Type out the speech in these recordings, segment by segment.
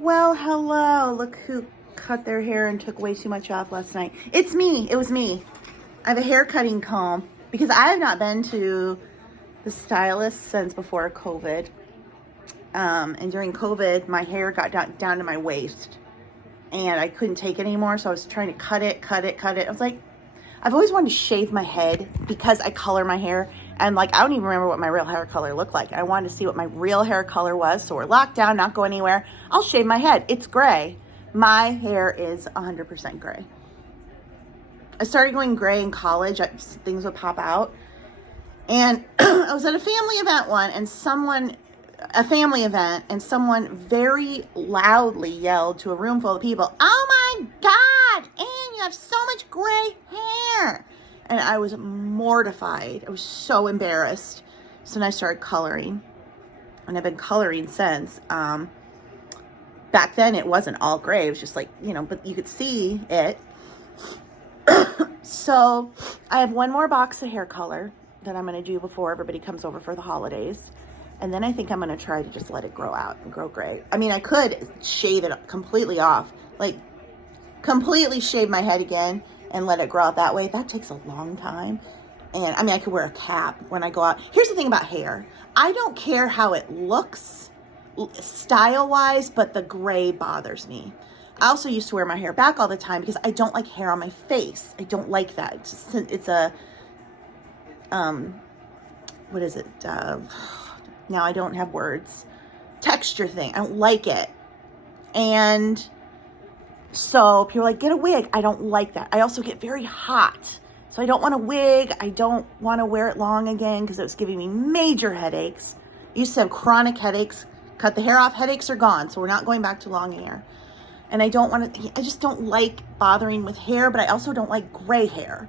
Well, hello. Look who cut their hair and took way too much off last night. It's me. It was me. I have a hair cutting comb because I have not been to the stylist since before COVID. And during COVID, my hair got down to my waist and I couldn't take it anymore. So I was trying to cut it. I was like, I've always wanted to shave my head because I color my hair. And like, I don't even remember what my real hair color looked like. I wanted to see what my real hair color was. So we're locked down, not go anywhere. I'll shave my head. It's gray. My hair is 100% gray. I started going gray in college. Things would pop out. And I was at a family event and someone very loudly yelled to a room full of people, "Oh my God, Anne, you have so much gray hair." And I was mortified. I was so embarrassed. So then I started coloring. And I've been coloring since. Back then it wasn't all gray. It was just like, but you could see it. So I have one more box of hair color that I'm going to do before everybody comes over for the holidays. And then I think I'm going to try to just let it grow out and grow gray. I mean, I could shave it completely off. Like, completely shave my head again and let it grow out that way. That takes a long time. And I mean, I could wear a cap when I go out. Here's the thing about hair. I don't care how it looks style-wise, but the gray bothers me. I also used to wear my hair back all the time because I don't like hair on my face. I don't like that. It's a, what is it? Now I don't have words. Texture thing. I don't like it. And so people are like, get a wig. I don't like that. I also get very hot. So I don't want a wig. I don't want to wear it long again because it was giving me major headaches. I used to have chronic headaches. Cut the hair off. Headaches are gone. So we're not going back to long hair. And I just don't like bothering with hair, but I also don't like gray hair.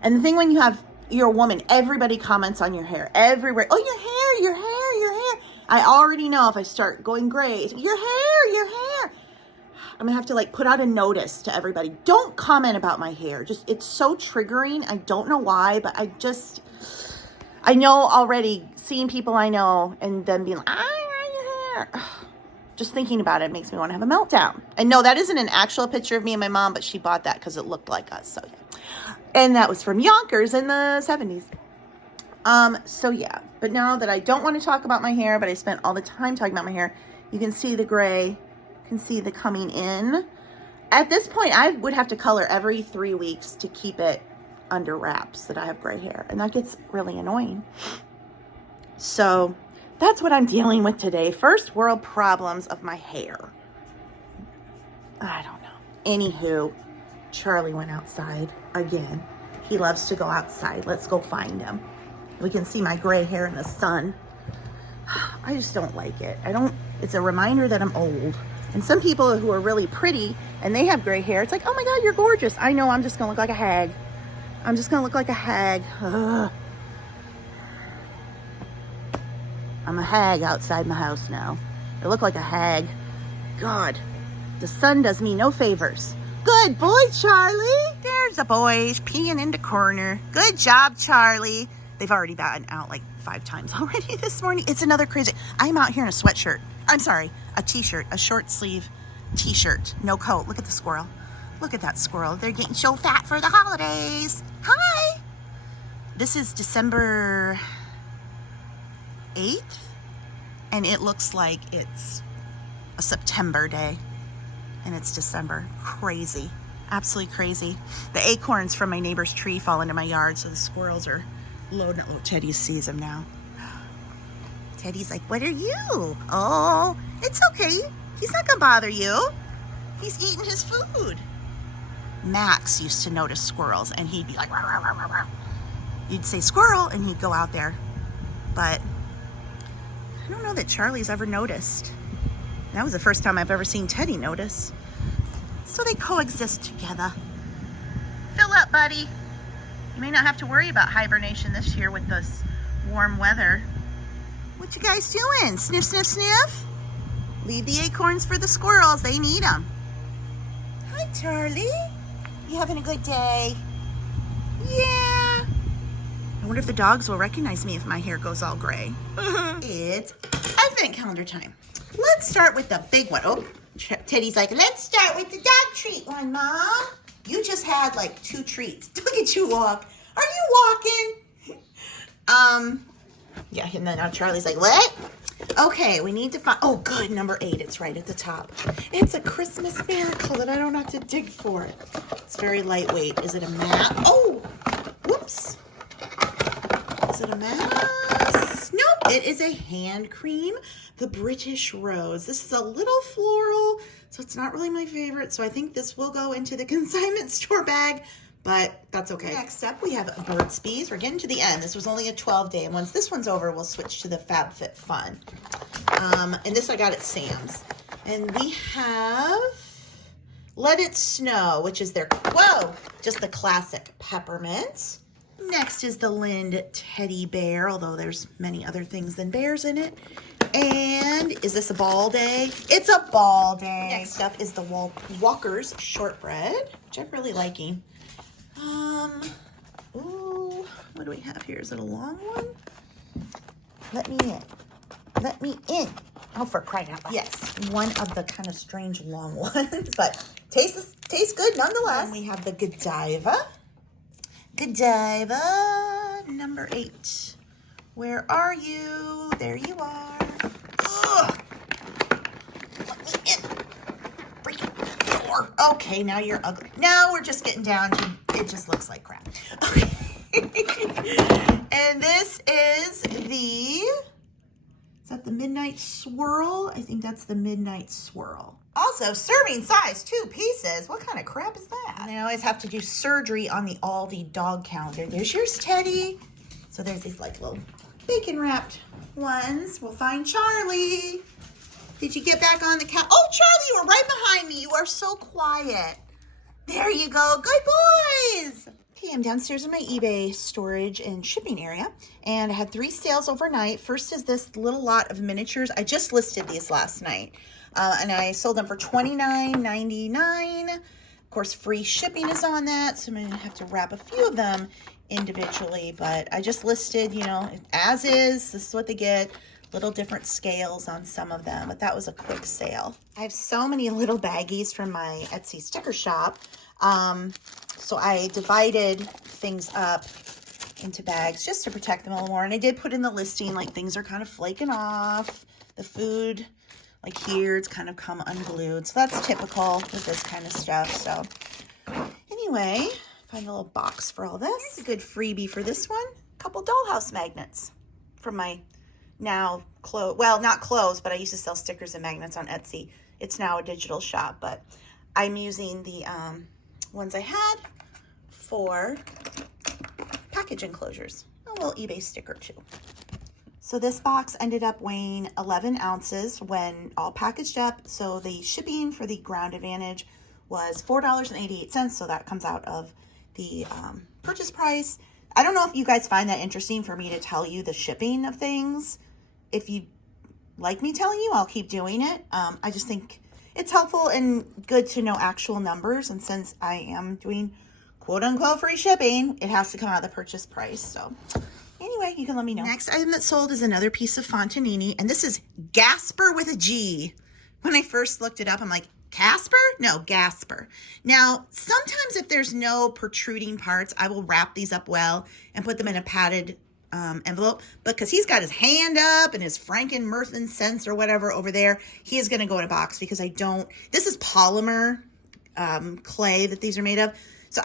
And the thing when you're a woman, everybody comments on your hair everywhere. Oh, your hair. I already know if I start going gray, it's your hair. I'm gonna have to put out a notice to everybody. Don't comment about my hair. It's so triggering. I don't know why, but I know already seeing people I know and them being like, I like your hair. Just thinking about it makes me want to have a meltdown. And no, that isn't an actual picture of me and my mom, but she bought that because it looked like us. So yeah. And that was from Yonkers in the 70s. So yeah, but now that I don't want to talk about my hair, but I spent all the time talking about my hair, you can see the gray, you can see the coming in. At this point, I would have to color every 3 weeks to keep it under wraps that I have gray hair. And that gets really annoying. So that's what I'm dealing with today. First world problems of my hair. I don't know. Anywho, Charlie went outside again. He loves to go outside. Let's go find him. We can see my gray hair in the sun. I just don't like it. It's a reminder that I'm old. And some people who are really pretty and they have gray hair, it's like, oh my God, you're gorgeous. I know I'm just gonna look like a hag. Ugh. I'm a hag outside my house now. I look like a hag. God, the sun does me no favors. Good boy, Charlie. There's the boys peeing in the corner. Good job, Charlie. They've already gotten out 5 times already this morning. It's another crazy. I'm out here in a sweatshirt. I'm sorry, a t-shirt, a short sleeve t-shirt, no coat. Look at the squirrel. Look at that squirrel. They're getting so fat for the holidays. Hi. This is December 8th, and it looks like it's a September day, and it's December. Crazy. Absolutely crazy. The acorns from my neighbor's tree fall into my yard, so the squirrels are loading it. Oh, Teddy sees them now. Teddy's like, what are you? Oh, it's okay. He's not gonna bother you. He's eating his food. Max used to notice squirrels, and he'd be like, rah, rah, rah, rah, rah. You'd say squirrel, and he'd go out there. But I don't know that Charlie's ever noticed. That was the first time I've ever seen Teddy notice. So they coexist together. Fill up, buddy. You may not have to worry about hibernation this year with this warm weather. What you guys doing? Sniff, sniff, sniff? Leave the acorns for the squirrels. They need them. Hi, Charlie. You having a good day? Yeah. I wonder if the dogs will recognize me if my hair goes all gray. It's advent calendar time. Let's start with the big one. Oh, Teddy's like, let's start with the dog treat one, Mom. You just had like 2 treats. Look at you walk. Are you walking? Yeah, and then now Charlie's like, what? Okay, we need to find, oh good, number 8, it's right at the top. It's a Christmas miracle that I don't have to dig for it. It's very lightweight. Is it a mat? Oh, whoops. Is it a mask? Nope, it is a hand cream, the British Rose. This is a little floral, so it's not really my favorite, so I think this will go into the consignment store bag, but that's okay. Next up, we have Burt's Bees. We're getting to the end. This was only a 12-day, and once this one's over, we'll switch to the FabFitFun. And this I got at Sam's. And we have Let It Snow, which is their, whoa, just the classic peppermint. Next is the Lind Teddy Bear, although there's many other things than bears in it. And is this a ball day? It's a ball day. Next up is the Walker's Shortbread, which I'm really liking. Ooh, what do we have here? Is it a long one? Let me in. Let me in. Oh, for crying out loud. Yes, one of the kind of strange long ones, but tastes good nonetheless. And we have the Godiva. Godiva, number 8. Where are you? There you are. Ugh. Let me in. Freaking door. Okay, now you're ugly. Now we're just getting down to, it just looks like crap. Okay. And this is that the Midnight Swirl? I think that's the Midnight Swirl. Also, serving size, 2 pieces. What kind of crap is that? And I always have to do surgery on the Aldi dog calendar. There's yours, Teddy. So there's these like little bacon wrapped ones. We'll find Charlie. Did you get back on the couch? Oh, Charlie, you were right behind me. You are so quiet. There you go. Good boys. Okay, I'm downstairs in my eBay storage and shipping area, and I had 3 sales overnight. First is this little lot of miniatures. I just listed these last night, and I sold them for $29.99. Of course, free shipping is on that, so I'm going to have to wrap a few of them individually, but I just listed, you know, as is. This is what they get. Little different scales on some of them, but that was a quick sale. I have so many little baggies from my Etsy sticker shop. So I divided things up into bags just to protect them a little more. And I did put in the listing, like things are kind of flaking off. The food, like here, it's kind of come unglued. So that's typical with this kind of stuff. So anyway, find a little box for all this. Here's a good freebie for this one. A couple dollhouse magnets from my now closed, well, not closed, but I used to sell stickers and magnets on Etsy. It's now a digital shop, but I'm using the ones I had for package enclosures. A little eBay sticker too. So this box ended up weighing 11 ounces when all packaged up. So the shipping for the Ground Advantage was $4.88. So that comes out of the purchase price. I don't know if you guys find that interesting for me to tell you the shipping of things. If you like me telling you, I'll keep doing it. I just think it's helpful and good to know actual numbers. And since I am doing quote unquote free shipping, it has to come out of the purchase price. So anyway, you can let me know. Next item that sold is another piece of Fontanini, and this is Gasper with a G. When I first looked it up, I'm like, Casper? No, Gasper. Now, sometimes if there's no protruding parts, I will wrap these up well and put them in a padded envelope. But because he's got his hand up and his Franken-Merthen scents or whatever over there, he is going to go in a box because I don't, this is polymer clay that these are made of. So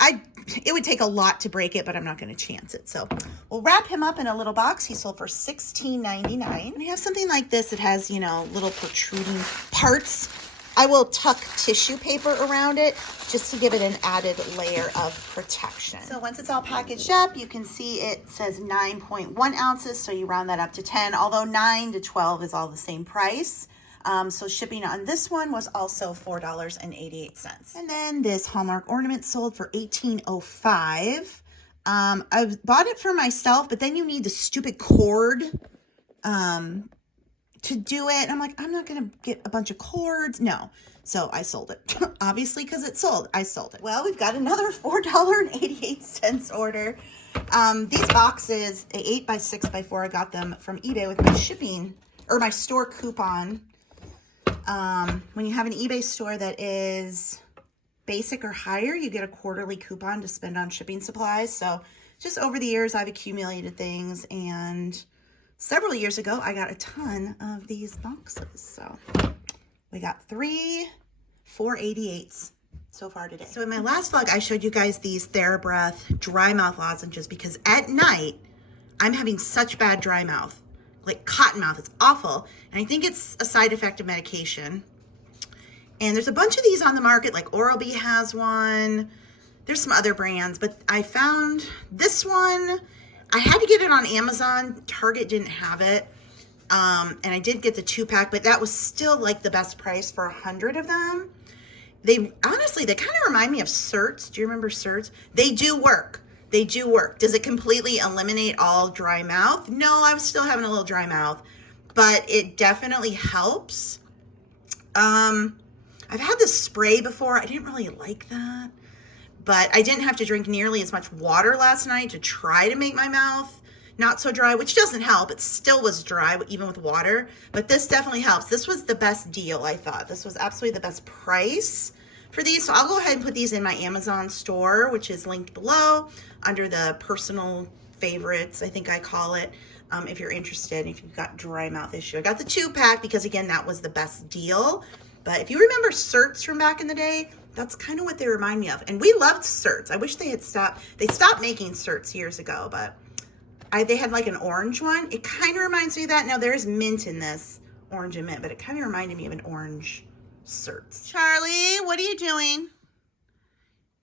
it would take a lot to break it, but I'm not going to chance it. So we'll wrap him up in a little box. He sold for $16.99. And you have something like this that has, you know, little protruding parts. I will tuck tissue paper around it just to give it an added layer of protection. So once it's all packaged up, you can see it says 9.1 ounces. So you round that up to 10, although 9 to 12 is all the same price. So shipping on this one was also $4.88. And then this Hallmark ornament sold for $18.05. I bought it for myself, but then you need the stupid cord to do it. I'm like, I'm not going to get a bunch of cords. No. So I sold it. Obviously, because it sold. I sold it. Well, we've got another $4.88 order. These boxes, 8x6x4, I got them from eBay with my shipping, or my store coupon. When you have an eBay store that is basic or higher, you get a quarterly coupon to spend on shipping supplies. So just over the years, I've accumulated things, and several years ago, I got a ton of these boxes. So we got 3 488s so far today. So in my last vlog, I showed you guys these TheraBreath dry mouth lozenges because at night, I'm having such bad dry mouth, like cotton mouth. It's awful. And I think it's a side effect of medication. And there's a bunch of these on the market, like Oral-B has one. There's some other brands, but I found this one. I had to get it on Amazon. Target didn't have it. And I did get the 2-pack, but that was still like the best price for 100 of them. They honestly, they kind of remind me of Certs. Do you remember Certs? They do work. They do work. Does it completely eliminate all dry mouth? No, I was still having a little dry mouth, but it definitely helps. I've had this spray before. I didn't really like that, but I didn't have to drink nearly as much water last night to try to make my mouth not so dry, which doesn't help. It still was dry even with water, but this definitely helps. This was the best deal, I thought. This was absolutely the best price for these. So I'll go ahead and put these in my Amazon store, which is linked below under the personal favorites, I think I call it, if you're interested, if you've got dry mouth issue. I got the 2-pack because, again, that was the best deal. But if you remember Certs from back in the day, that's kind of what they remind me of. And we loved Certs. I wish they had stopped. They stopped making Certs years ago, but they had like an orange one. It kind of reminds me of that. Now, there is mint in this, orange and mint, but it kind of reminded me of an orange Certs. Charlie, what are you doing?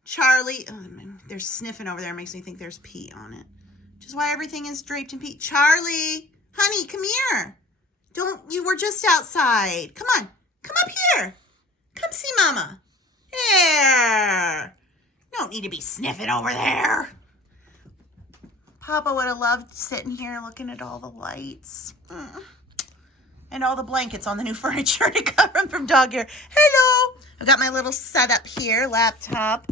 Charlie, oh, they're sniffing over there. It makes me think there's pee on it. Which is why everything is draped in pee. Charlie, honey, come here. You were just outside. Come on. Come up here. Come see Mama. There. You don't need to be sniffing over there. Papa would have loved sitting here looking at all the lights. And all the blankets on the new furniture to cover him from dog hair. Hello. I've got my little setup here, laptop,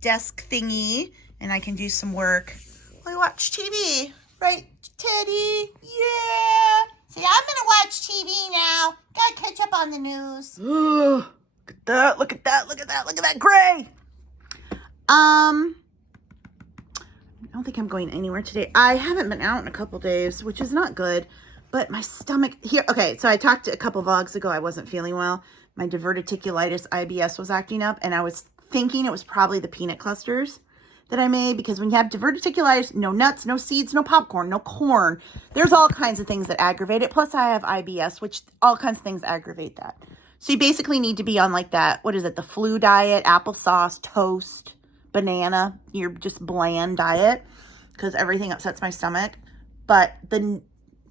desk thingy, and I can do some work while I watch TV. Right, Teddy? Yeah. See, I'm going to watch TV now. Gotta catch up on the news. Look at that, look at that, look at that, look at that gray. I don't think I'm going anywhere today. I haven't been out in a couple days, which is not good, but my stomach here. Okay, so I talked a couple vlogs ago. I wasn't feeling well. My diverticulitis, IBS, was acting up, and I was thinking it was probably the peanut clusters that I made, because when you have diverticulitis, no nuts, no seeds, no popcorn, no corn, there's all kinds of things that aggravate it. Plus I have IBS, which all kinds of things aggravate that. So you basically need to be on like that, what is it, the flu diet, applesauce, toast, banana, your just bland diet, because everything upsets my stomach. But the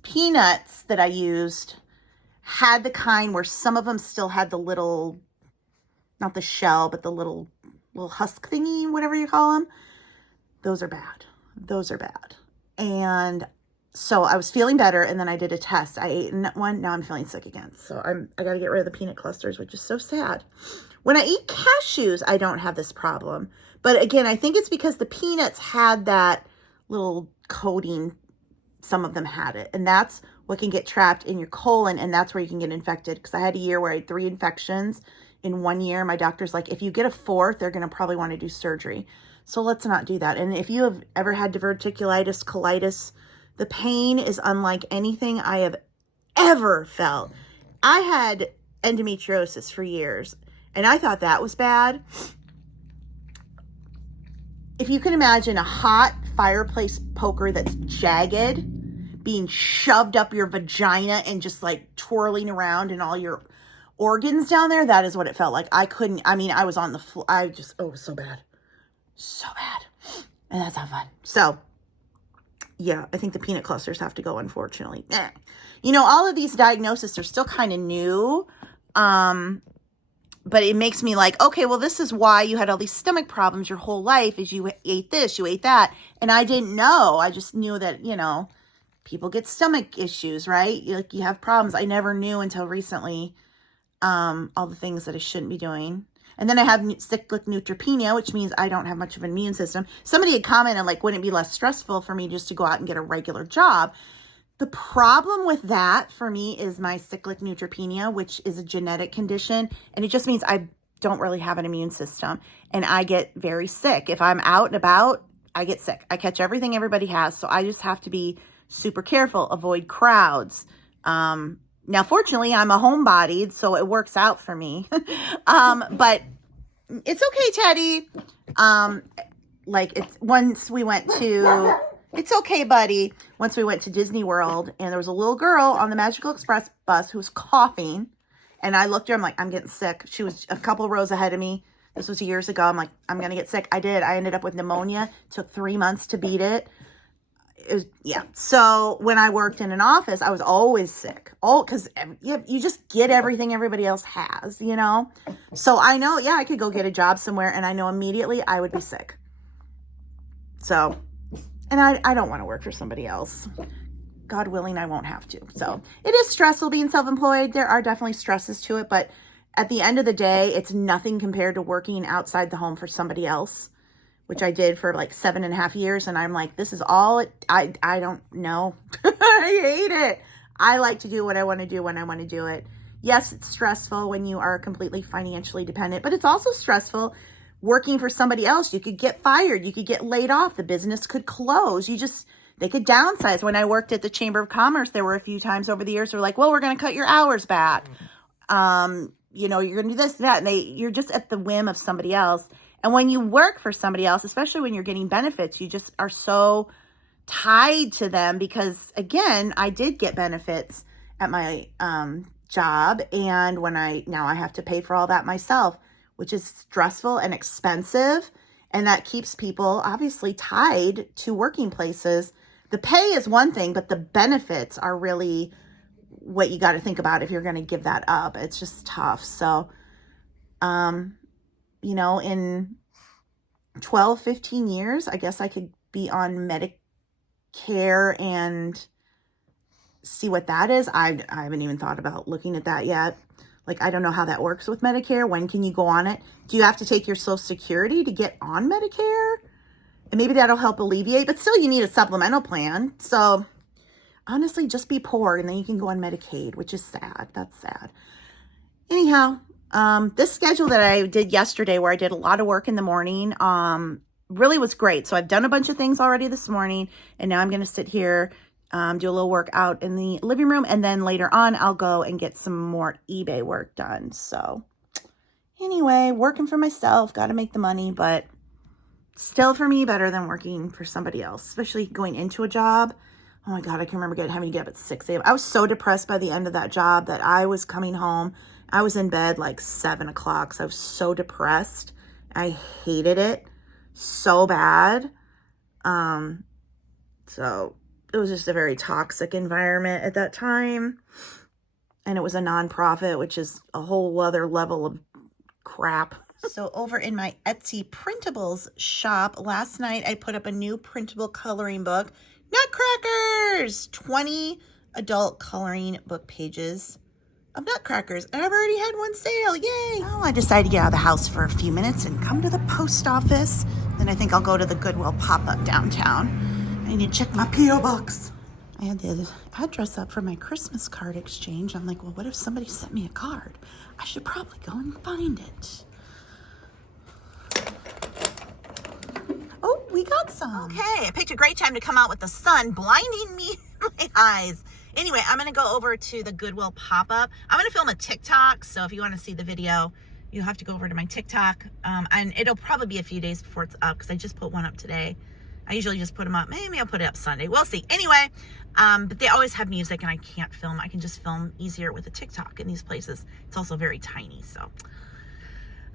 peanuts that I used had the kind where some of them still had the little, not the shell, but the little husk thingy, whatever you call them. Those are bad. Those are bad. And so I was feeling better, and then I did a test. I ate one. Now I'm feeling sick again. So I got to get rid of the peanut clusters, which is so sad. When I eat cashews, I don't have this problem. But again, I think it's because the peanuts had that little coating. Some of them had it. And that's what can get trapped in your colon, and that's where you can get infected. Because I had a year where I had 3 infections in 1 year. My doctor's like, if you get a 4th, they're going to probably want to do surgery. So let's not do that. And if you have ever had diverticulitis, colitis, the pain is unlike anything I have ever felt. I had endometriosis for years, and I thought that was bad. If you can imagine a hot fireplace poker that's jagged being shoved up your vagina and just like twirling around in all your organs down there, that is what it felt like. I was on the floor. Oh, it was so bad. So bad. And that's not fun. So, yeah, I think the peanut clusters have to go, unfortunately. You know, all of these diagnoses are still kind of new. But it makes me like, okay, well, this is why you had all these stomach problems your whole life, is you ate this, you ate that. And I didn't know. I just knew that, you know, people get stomach issues, right? You have problems. I never knew until recently all the things that I shouldn't be doing. And then I have cyclic neutropenia, which means I don't have much of an immune system. Somebody had commented, like, wouldn't it be less stressful for me just to go out and get a regular job? The problem with that for me is my cyclic neutropenia, which is a genetic condition. And it just means I don't really have an immune system and I get very sick. If I'm out and about, I get sick. I catch everything everybody has. So I just have to be super careful, avoid crowds. Now, fortunately, I'm a homebodied, so it works out for me. But it's okay, Teddy. It's okay, buddy. Once we went to Disney World and there was a little girl on the Magical Express bus who was coughing. And I looked at her, I'm like, I'm getting sick. She was a couple rows ahead of me. This was years ago. I'm like, I'm going to get sick. I did. I ended up with pneumonia. Took 3 months to beat it. Yeah. So when I worked in an office, I was always sick. Oh, because you just get everything everybody else has, you know? So I know, yeah, I could go get a job somewhere and I know immediately I would be sick. So, and I don't want to work for somebody else. God willing, I won't have to. So it is stressful being self-employed. There are definitely stresses to it, but at the end of the day, it's nothing compared to working outside the home for somebody else, which I did for like 7.5 years. And I'm like, this is all I don't know. I hate it. I like to do what I want to do when I want to do it. Yes, it's stressful when you are completely financially dependent, but it's also stressful working for somebody else. You could get fired. You could get laid off. The business could close. They could downsize. When I worked at the Chamber of Commerce, there were a few times over the years, they're like, well, we're going to cut your hours back. You're going to do this and that. And you're just at the whim of somebody else. And when you work for somebody else, especially when you're getting benefits, you just are so tied to them because, again, I did get benefits at my job. And now I have to pay for all that myself, which is stressful and expensive. And that keeps people obviously tied to working places. The pay is one thing, but the benefits are really what you got to think about if you're going to give that up. It's just tough. So, in 12, 15 years, I guess I could be on Medicare and see what that is. I haven't even thought about looking at that yet. Like, I don't know how that works with Medicare. When can you go on it? Do you have to take your Social Security to get on Medicare? And maybe that'll help alleviate, but still you need a supplemental plan. So honestly, just be poor and then you can go on Medicaid, which is sad. That's sad. Anyhow, this schedule that I did yesterday where I did a lot of work in the morning really was great. So I've done a bunch of things already this morning and now I'm going to sit here, do a little work out in the living room. And then later on, I'll go and get some more eBay work done. So anyway, working for myself, got to make the money, but still for me, better than working for somebody else, especially going into a job. Oh my God, I can remember having to get up at 6 a.m. I was so depressed by the end of that job that I was coming home. I was in bed like 7 o'clock. So I was so depressed. I hated it so bad. So it was just a very toxic environment at that time. And it was a nonprofit, which is a whole other level of crap. So over in my Etsy printables shop, last night I put up a new printable coloring book, Nutcrackers, 20 adult coloring book pages of Nutcrackers. And I've already had one sale, yay. Well, I decided to get out of the house for a few minutes and come to the post office. Then I think I'll go to the Goodwill pop-up downtown. I need to check my P.O. box. I had the address up for my Christmas card exchange. I'm like, well, what if somebody sent me a card? I should probably go and find it. Oh, we got some. Okay, I picked a great time to come out with the sun blinding me in my eyes. Anyway, I'm going to go over to the Goodwill pop-up. I'm going to film a TikTok, so if you want to see the video, you'll have to go over to my TikTok. And it'll probably be a few days before it's up because I just put one up today. I usually just put them up. Maybe I'll put it up Sunday. We'll see. Anyway, but they always have music and I can't film. I can just film easier with a TikTok in these places. It's also very tiny, so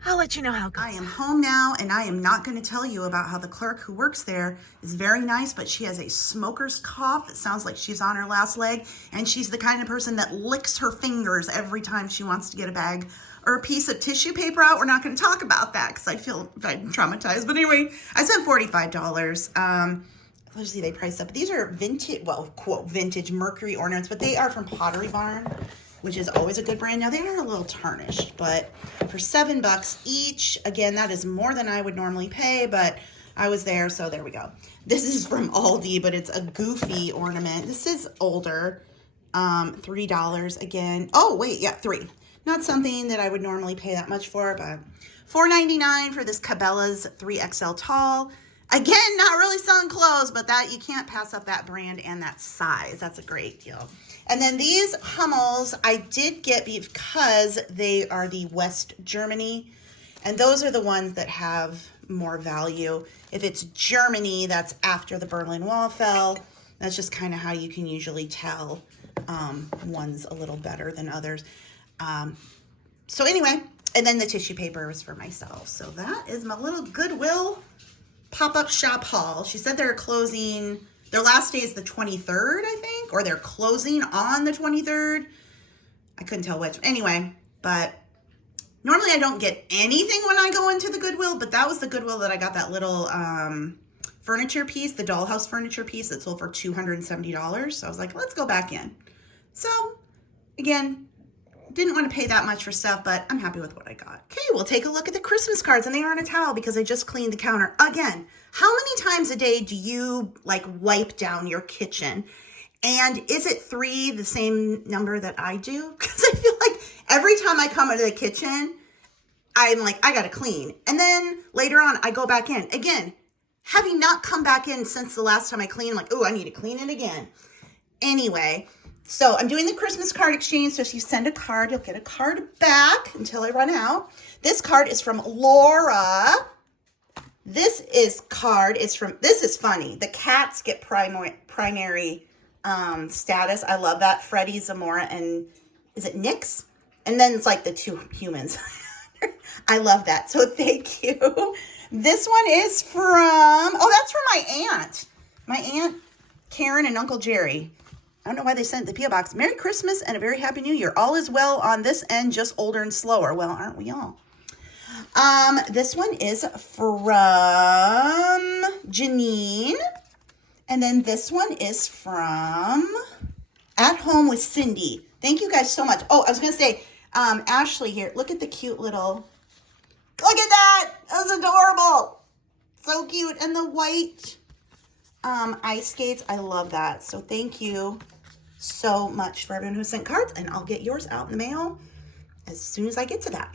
I'll let you know how it goes. I am home now, and I am not going to tell you about how the clerk who works there is very nice, but she has a smoker's cough. It sounds like she's on her last leg, and she's the kind of person that licks her fingers every time she wants to get a bag or a piece of tissue paper out. We're not going to talk about that because I feel I'm traumatized. But anyway, I spent $45. Let's see, they priced up. These are vintage, well, quote, vintage Mercury ornaments, but they are from Pottery Barn, which is always a good brand. Now, they are a little tarnished, but for $7 each, again, that is more than I would normally pay, but I was there, so there we go. This is from Aldi, but it's a goofy ornament. This is older. $3 again. Oh, wait, yeah, 3. Not something that I would normally pay that much for, but $4.99 for this Cabela's 3XL tall. Again, not really selling clothes, but that you can't pass up that brand and that size. That's a great deal. And then these Hummels I did get because they are the West Germany, and those are the ones that have more value. If it's Germany, that's after the Berlin Wall fell. That's just kind of how you can usually tell one's a little better than others. So anyway, and then the tissue paper is for myself. So that is my little Goodwill pop-up shop haul. She said they're closing, their last day is the 23rd, I think, or they're closing on the 23rd. I couldn't tell which. Anyway, but normally I don't get anything when I go into the Goodwill, but that was the Goodwill that I got that little furniture piece, the dollhouse furniture piece that sold for $270. So I was like, let's go back in. So again, didn't want to pay that much for stuff, but I'm happy with what I got. Okay, we'll take a look at the Christmas cards, and they are in a towel because I just cleaned the counter. Again, how many times a day do you like wipe down your kitchen? And is it 3 the same number that I do? Because I feel like every time I come into the kitchen, I'm like, I gotta clean. And then later on, I go back in. Again, having not come back in since the last time I cleaned, I'm like, oh, I need to clean it again. Anyway, so I'm doing the Christmas card exchange. So if you send a card, you'll get a card back until I run out. This card is from Laura. This is funny. The cats get primary status. I love that. Freddie, Zamora, and is it Nyx? And then it's like the 2 humans. I love that. So thank you. This one is from, that's from my aunt. My aunt Karen and Uncle Jerry. I don't know why they sent the P.O. Box. Merry Christmas and a very Happy New Year. All is well on this end, just older and slower. Well, aren't we all? This one is from Janine. And then this one is from At Home with Cindy. Thank you guys so much. Oh, I was going to say, Ashley here. Look at the cute little, look at that. That's adorable. So cute. And the white ice skates. I love that. So thank you so much for everyone who sent cards, and I'll get yours out in the mail as soon as I get to that.